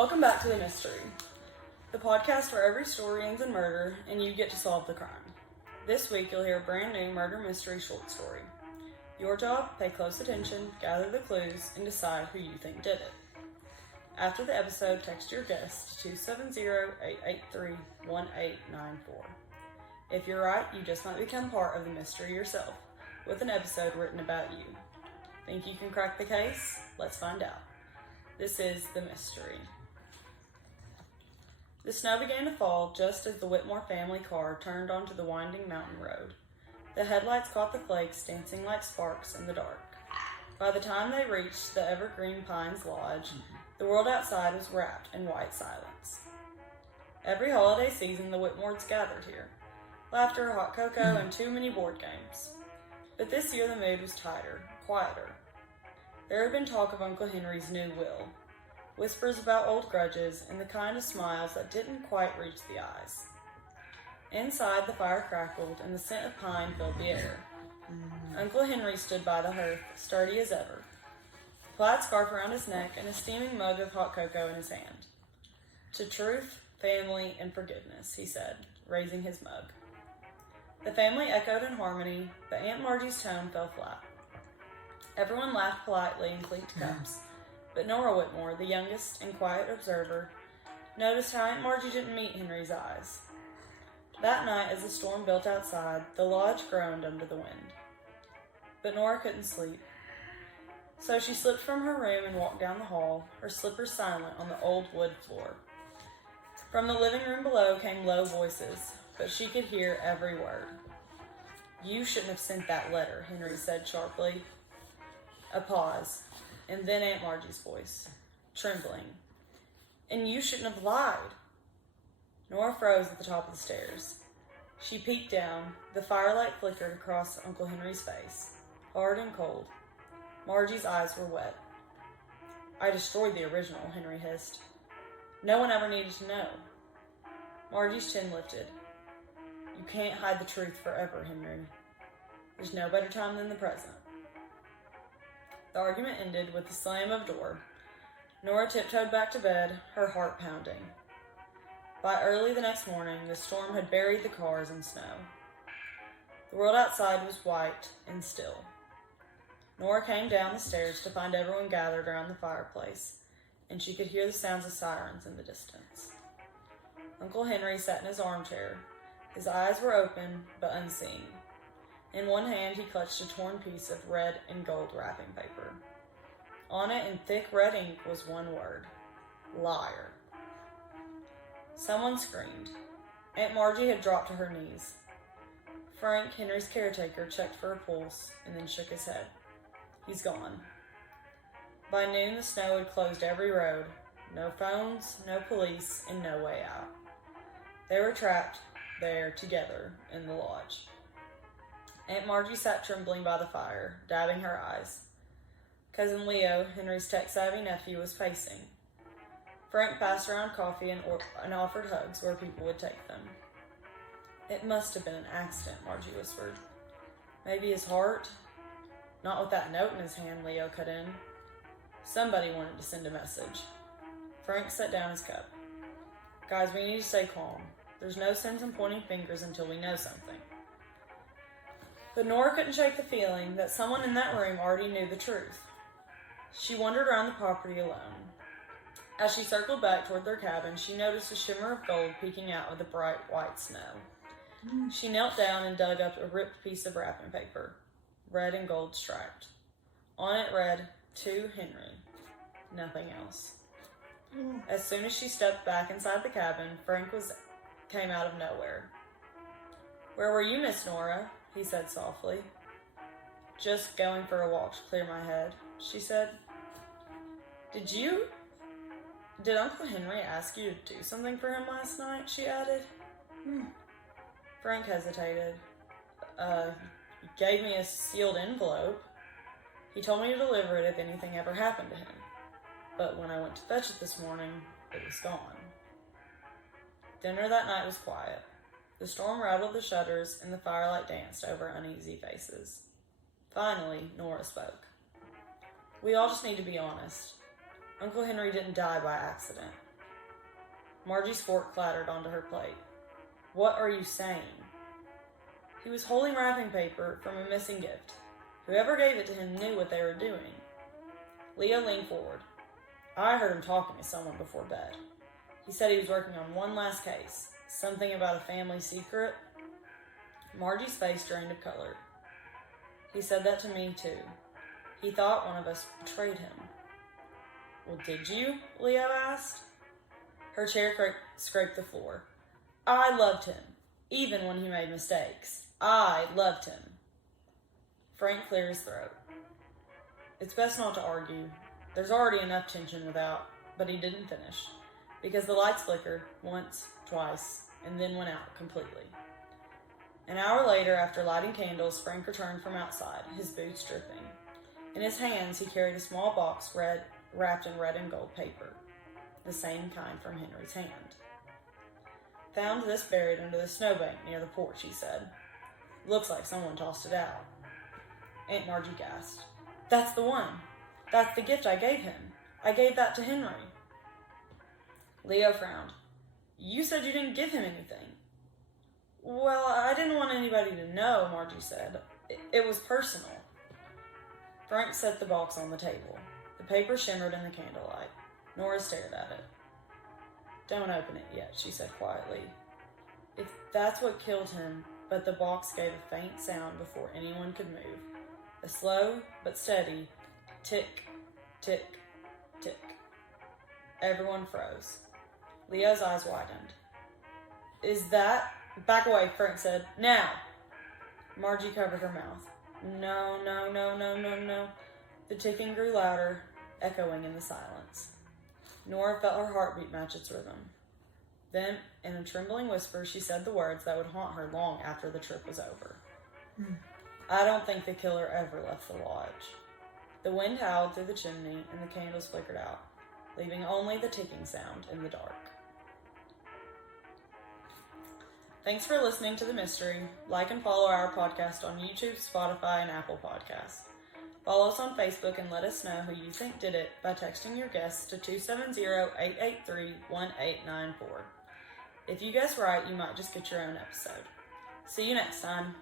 Welcome back to The Mystery, the podcast where every story ends in murder and you get to solve the crime. This week you'll hear a brand new murder mystery short story. Your job, pay close attention, gather the clues, and decide who you think did it. After the episode, text your guest to 270-883-1894. If you're right, you just might become part of the mystery yourself, with an episode written about you. Think you can crack the case? Let's find out. This is The Mystery. The snow began to fall just as the Whitmore family car turned onto the winding mountain road. The headlights caught the flakes dancing like sparks in the dark. By the time they reached the Evergreen Pines Lodge, the world outside was wrapped in white silence. Every holiday season, the Whitmores gathered here. Laughter, hot cocoa, and too many board games. But this year the mood was tighter, quieter. There had been talk of Uncle Henry's new will, whispers about old grudges, and the kind of smiles that didn't quite reach the eyes. Inside, the fire crackled, and the scent of pine filled the air. Uncle Henry stood by the hearth, sturdy as ever, a plaid scarf around his neck and a steaming mug of hot cocoa in his hand. To truth, family, and forgiveness, he said, raising his mug. The family echoed in harmony, but Aunt Margie's tone fell flat. Everyone laughed politely and clinked cups, but Nora Whitmore, the youngest and quiet observer, noticed how Aunt Margie didn't meet Henry's eyes. That night, as the storm built outside, the lodge groaned under the wind. But Nora couldn't sleep. So she slipped from her room and walked down the hall, her slippers silent on the old wood floor. From the living room below came low voices, but she could hear every word. "You shouldn't have sent that letter," Henry said sharply. A pause, and then Aunt Margie's voice, trembling. "And you shouldn't have lied." Nora froze at the top of the stairs. She peeked down. The firelight flickered across Uncle Henry's face, hard and cold. Margie's eyes were wet. "I destroyed the original," Henry hissed. "No one ever needed to know." Margie's chin lifted. "You can't hide the truth forever, Henry. There's no better time than the present." The argument ended with the slam of a door. Nora tiptoed back to bed, her heart pounding. By early the next morning, the storm had buried the cars in snow. The world outside was white and still. Nora came down the stairs to find everyone gathered around the fireplace, and she could hear the sounds of sirens in the distance. Uncle Henry sat in his armchair. His eyes were open, but unseeing. In one hand, he clutched a torn piece of red and gold wrapping paper. On it, in thick red ink, was one word: liar. Someone screamed. Aunt Margie had dropped to her knees. Frank, Henry's caretaker, checked for a pulse and then shook his head. "He's gone." By noon, the snow had closed every road. No phones, no police, and no way out. They were trapped there together in the lodge. Aunt Margie sat trembling by the fire, dabbing her eyes. Cousin Leo, Henry's tech-savvy nephew, was pacing. Frank passed around coffee and offered hugs where people would take them. "It must have been an accident," Margie whispered. "Maybe his heart?" "Not with that note in his hand," Leo cut in. "Somebody wanted to send a message." Frank set down his cup. "Guys, we need to stay calm. There's no sense in pointing fingers until we know something." But Nora couldn't shake the feeling that someone in that room already knew the truth. She wandered around the property alone. As she circled back toward their cabin, she noticed a shimmer of gold peeking out of the bright white snow. She knelt down and dug up a ripped piece of wrapping paper, red and gold striped. On it read, "To Henry." Nothing else. As soon as she stepped back inside the cabin, Frank came out of nowhere. "Where were you, Miss Nora?" he said softly. "Just going for a walk to clear my head," she said. Did Uncle Henry ask you to do something for him last night?" she added. Frank hesitated. He gave me a sealed envelope. He told me to deliver it if anything ever happened to him. But when I went to fetch it this morning, it was gone." Dinner that night was quiet. The storm rattled the shutters and the firelight danced over uneasy faces. Finally, Nora spoke. "We all just need to be honest. Uncle Henry didn't die by accident. Margie's fork clattered onto her plate. What are you saying? He was holding wrapping paper from a missing gift. Whoever gave it to him knew what they were doing. Leo leaned forward. I heard him talking to someone before bed. He said he was working on one last case. Something about a family secret. Margie's face drained of color. He said that to me, too. He thought one of us betrayed him. Well, did you? Leo asked. Her chair scraped the floor. I loved him, even when he made mistakes. I loved him. Frank cleared his throat. It's best not to argue. There's already enough tension without, but he didn't finish, because the lights flickered once, twice, and then went out completely. An hour later, after lighting candles, Frank returned from outside, his boots dripping. In his hands, he carried a small box wrapped in red and gold paper, the same kind from Henry's hand. Found this buried under the snowbank near the porch, he said. Looks like someone tossed it out. Aunt Margie gasped. That's the one. That's the gift I gave him. I gave that to Henry. Leo frowned. You said you didn't give him anything. Well, I didn't want anybody to know, Margie said. It was personal. Frank set the box on the table. The paper shimmered in the candlelight. Nora stared at it. Don't open it yet, she said quietly. If that's what killed him, but the box gave a faint sound before anyone could move. A slow but steady tick, tick, tick. Everyone froze. Leo's eyes widened. Is that... Back away, Frank said. Now! Margie covered her mouth. No, no, no, no, no, no. The ticking grew louder, echoing in the silence. Nora felt her heartbeat match its rhythm. Then, in a trembling whisper, she said the words that would haunt her long after the trip was over. I don't think the killer ever left the lodge. The wind howled through the chimney and the candles flickered out, leaving only the ticking sound in the dark. Thanks for listening to The Mystery. Like and follow our podcast on YouTube, Spotify, and Apple Podcasts. Follow us on Facebook and let us know who you think did it by texting your guess to 270-883-1894. If you guess right, you might just get your own episode. See you next time.